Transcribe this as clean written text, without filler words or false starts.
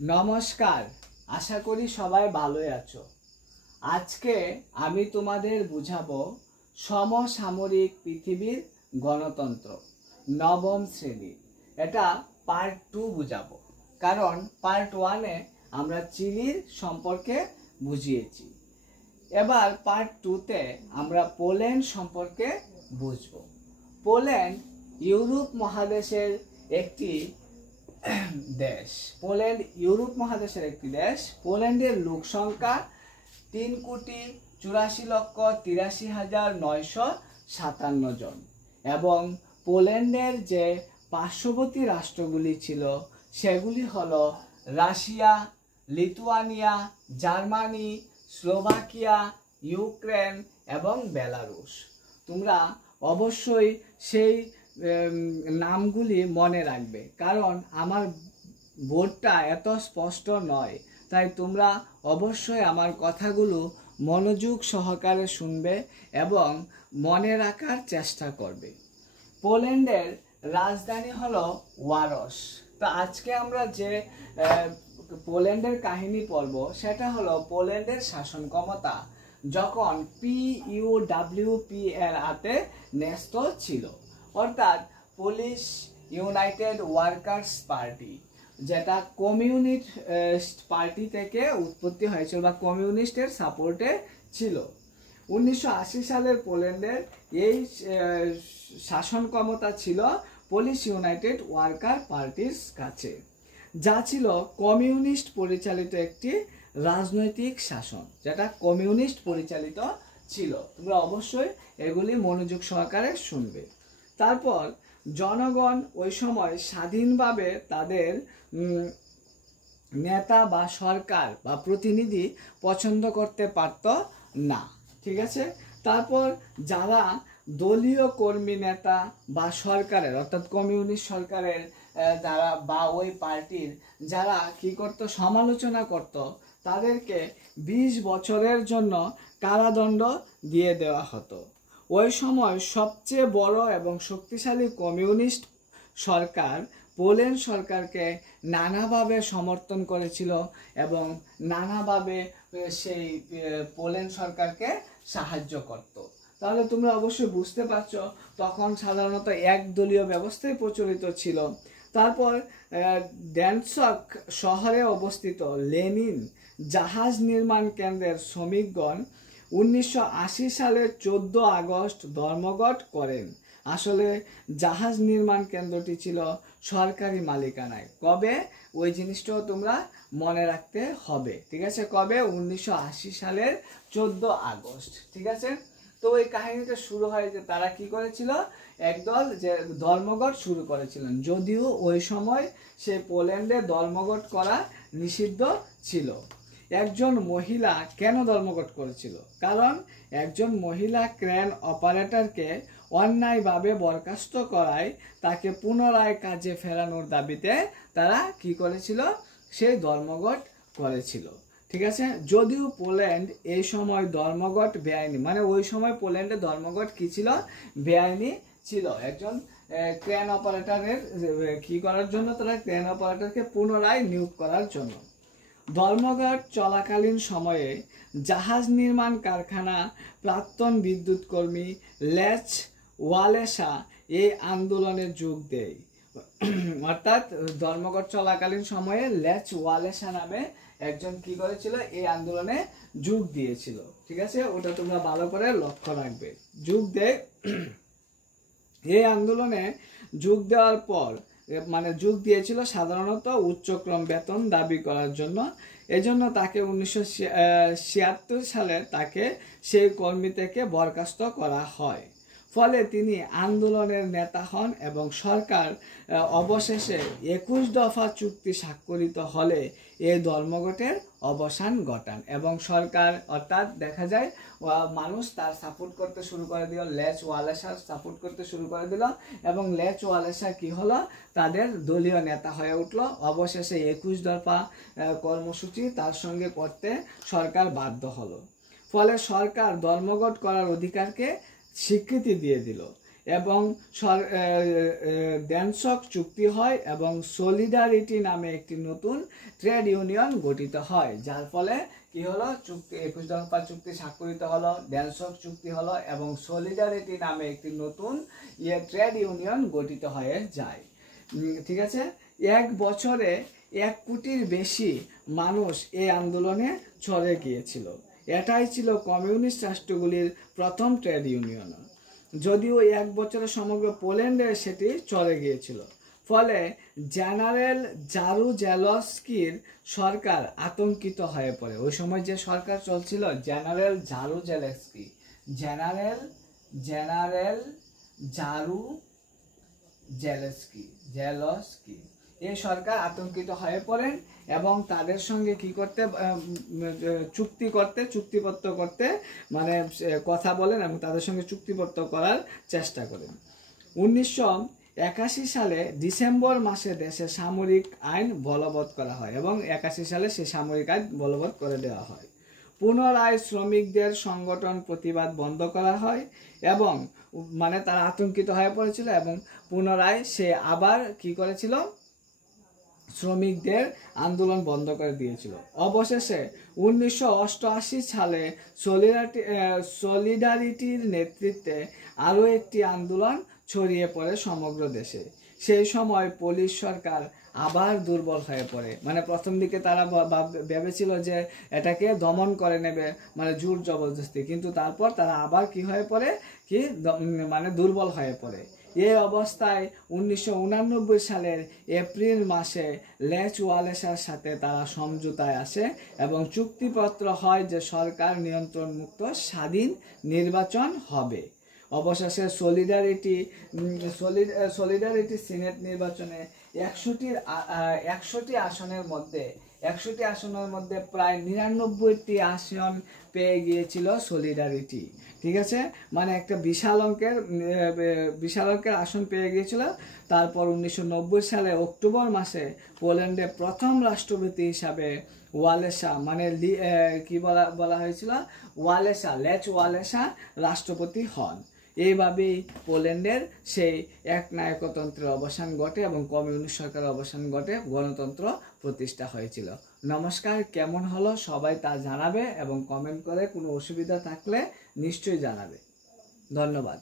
নমস্কার, আশা করি সবাই ভালোই আছো। আজকে আমি তোমাদের বুঝাবো সমসাময়িক পৃথিবীর গণতন্ত্র নবম শ্রেণী। এটা পার্ট 2 বুঝাবো, কারণ পার্ট 1-এ আমরা চিলির সম্পর্কে বুঝিয়েছি। এবার পার্ট 2-তে আমরা পোল্যান্ড সম্পর্কে বুঝবো। পোল্যান্ড ইউরোপ মহাদেশের একটি দেশ। পোল্যান্ড ইউরোপ মহাদেশের একটি দেশ। পোল্যান্ডের লোক সংখ্যা 3,84,83,957 জন এবং পোল্যান্ডের যে পার্শ্ববর্তী রাষ্ট্রগুলি ছিল সেগুলি হলো Russia, Lithuania, Germany, Slovakia, Ukraine এবং বেলারুশ। তোমরা অবশ্যই সেই নামগুলি মনে রাখবে, কারণ আমার বোর্ডটা এত স্পষ্ট নয়, তাই তোমরা অবশ্যই আমার কথাগুলো মনোযোগ সহকারে শুনবে এবং মনে রাখার চেষ্টা করবে। পোল্যান্ডের রাজধানী হলো ওয়ারশ। তো আজকে আমরা যে পোল্যান্ডের কাহিনী পড়ব সেটা হলো পোল্যান্ডের শাসন ক্ষমতা যখন PUWPLA-তে ন্যস্ত ছিল, অর্থাৎ পোলিশ ইউনাইটেড ওয়ার্কার্স পার্টি, যেটা কমিউনিস্ট পার্টি থেকে উৎপত্তি হয়েছিল বা কমিউনিস্টের সাপোর্টে ছিল। 1980 সালের পোল্যান্ডের এই শাসন ক্ষমতা ছিল পোলিশ ইউনাইটেড ওয়ার্কার পার্টির কাছে, যা ছিল কমিউনিস্ট পরিচালিত একটি রাজনৈতিক শাসন, যেটা কমিউনিস্ট পরিচালিত ছিল। তোমরা অবশ্যই এগুলি মনোযোগ সহকারে শুনবে। তারপর জনগণ ওই সময় স্বাধীনভাবে তাদের নেতা বা সরকার বা প্রতিনিধি পছন্দ করতে পারত না, ঠিক আছে। তারপর যারা দলীয় কর্মী নেতা বা সরকারের, অর্থাৎ কমিউনিস্ট সরকারের যারা বা ওই পার্টির যারা কি করত, সমালোচনা করত, তাদেরকে 20 বছরের জন্য কারাদণ্ড দিয়ে দেওয়া হতো। ওই সময় সবচেয়ে বড় এবং শক্তিশালী কমিউনিস্ট সরকার পোল্যান্ড সরকারকে নানাভাবে সমর্থন করেছিল এবং নানাভাবে সেই পোল্যান্ড সরকারকে সাহায্য করত। তাহলে তোমরা অবশ্যই বুঝতে পারছো তখন সাধারণত একদলীয় ব্যবস্থাই প্রচলিত ছিল। তারপর ড্যানস্ক শহরে অবস্থিত লেনিন জাহাজ নির্মাণ কেন্দ্রের শ্রমিকগণ 1980 সালের 14 আগস্ট ধর্মঘট করেন। আসলে জাহাজ নির্মাণ কেন্দ্রটি ছিল সরকারি মালিকানায়। কবে, ওই জিনিসটাও তোমরা মনে রাখতে হবে, ঠিক আছে। কবে? 1980 সালের 14 আগস্ট, ঠিক আছে। তো ওই কাহিনীটা শুরু হয় যে তারা কি করেছিল, একদল যে ধর্মঘট শুরু করেছিলেন, যদিও ওই সময় সে পোল্যান্ডে ধর্মঘট করা নিষিদ্ধ ছিল। একজন মহিলা কেন ধর্মঘট করেছিল? কারণ একজন মহিলা ক্রেন অপারেটরকে অন্যায়ভাবে বরখাস্ত করায় তাকে পুনরায় কাজে ফেরানোর দাবিতে তারা কি করেছিল, সেই ধর্মঘট করেছিল, ঠিক আছে। যদিও পোল্যান্ড এই সময় ধর্মঘট বেআইনি, মানে ওই সময় পোল্যান্ডে ধর্মঘট কি ছিল, বেআইনি ছিল। একজন ক্রেন অপারেটরের কি করার জন্য, তারা ক্রেন অপারেটরকে পুনরায় নিয়োগ করার জন্য। ধর্মঘট চলাকালীন সময়ে জাহাজ নির্মাণ কারখানা প্রাক্তন বিদ্যুৎ কর্মী লেচ ওয়ালেসা এই আন্দোলনে যোগ দেয়। অর্থাৎ ধর্মঘট চলাকালীন সময়ে লেচ ওয়ালেসা নামে একজন কি করেছিল, এই আন্দোলনে যোগ দিয়েছিল, ঠিক আছে। ওটা তোমরা ভালো করে লক্ষ্য রাখবে। যোগ দেয়, এই আন্দোলনে যোগ দেওয়ার পর মানে যোগ দিয়েছিল সাধারণত উচ্চক্রম বেতন দাবি করার জন্য। এজন্য তাকে 1976 সালে তাকে সেই কর্মী থেকে বরখাস্ত করা হয়। ফলে তিনি আন্দোলনের নেতা হন এবং সরকার অবশেষে 21 দফা চুক্তি স্বাক্ষরিত হলে এই ধর্মঘটের অবসান ঘটান এবং সরকার, অর্থাৎ দেখা যায় মানুষ তার সাপোর্ট করতে শুরু করে দিল, লেচ ওয়ালেসার সাপোর্ট করতে শুরু করে দিল এবং লেচ ওয়ালেসা কি হলো, তাদের দলীয় নেতা হয়ে উঠলো। অবশেষে 21 দফা কর্মসূচি তার সঙ্গে করতে সরকার বাধ্য হলো। ফলে সরকার ধর্মঘট করার অধিকারকে স্বীকৃতি দিয়ে দিল এবং ড্যানসক চুক্তি হয় এবং সলিডারিটি নামে একটি নতুন ট্রেড ইউনিয়ন গঠিত হয়, যার ফলে কি হলো, চুক্তি 21 দফা চুক্তি স্বাক্ষরিত হলো, ড্যানসক চুক্তি হলো এবং সলিডারিটি নামে একটি নতুন ট্রেড ইউনিয়ন গঠিত হয়ে যায়। ঠিক আছে, এক বছরে 1 কোটির বেশি মানুষ এই আন্দোলনে ছড়ে গিয়েছিল। এটাই ছিল কমিউনিস্ট রাষ্ট্রগুলির প্রথম ট্রেড ইউনিয়ন, যদিও 1 বছরে সমগ্র পোল্যান্ডে সেটি চলে গিয়েছিল। ফলে জেনারেল জারুজেলস্কির সরকার আতঙ্কিত হয়ে পড়ে। ওই সময় যে সরকার চলছিল, জেনারেল জারুজেলস্কি, জেনারেল জারুজেলস্কি এই সরকার আতঙ্কিত হয়ে পড়েন এবং তাদের সঙ্গে কি করতে, চুক্তিপত্র করতে মানে কথা বলেন এবং তাদের সঙ্গে চুক্তিপত্র করার চেষ্টা করেন। 1981 সালে ডিসেম্বর মাসে দেশে সামরিক আইন বলবৎ করা হয় এবং 81 সালে সেই সামরিক আইন বলবৎ করে দেওয়া হয়। পুনরায় শ্রমিকদের সংগঠন প্রতিবাদ বন্ধ করা হয় এবং মানে তারা আতঙ্কিত হয়ে পড়েছিল এবং পুনরায় সে আবার কি করেছিল, শ্রমিকদের আন্দোলন বন্ধ করে দিয়েছিল। অবশেষে 1988 সালে সলিডারিটির নেতৃত্বে আরও একটি আন্দোলন ছড়িয়ে পড়ে সমগ্র দেশে। সেই সময় পুলিশ সরকার আবার দুর্বল হয়ে পড়ে। মানে প্রথম দিকে তারা ভেবেছিল যে এটাকে দমন করে নেবে, মানে জোর জবরদস্তি, কিন্তু তারপর তারা আবার কি হয়ে পড়ে, মানে দুর্বল হয়ে পড়ে। এই অবস্থায় 1989 সালের এপ্রিল মাসে লেচ ওয়ালেসার সাথে তারা সমঝোতায় আসে এবং চুক্তিপত্র হয় যে সরকার নিয়ন্ত্রণ মুক্ত স্বাধীন নির্বাচন হবে। অবশেষে সলিডারিটি সিনেট নির্বাচনে 100টি আসনের মধ্যে প্রায় 99টি আসন পেয়ে গিয়েছিল সলিডারিটি। ঠিক আছে, মানে একটা বিশাল অঙ্কের আসন পেয়ে গিয়েছিল। তারপর 1990 সালে অক্টোবর মাসে পোল্যান্ডে প্রথম রাষ্ট্রপতি হিসাবে ওয়ালেসা, মানে কি বলা হয়েছিল, লেচ ওয়ালেসা রাষ্ট্রপতি হন। এইভাবেই পোল্যান্ডের সেই একনায়কতন্ত্রের অবসান ঘটে এবং কমিউনিস্ট সরকারের অবসান ঘটে, গণতন্ত্র প্রতিষ্ঠা হয়েছিল। নমস্কার, কেমন হলো সবাই তা জানাবে এবং কমেন্ট করে কোনো অসুবিধা থাকলে নিশ্চয়ই জানাবে। ধন্যবাদ।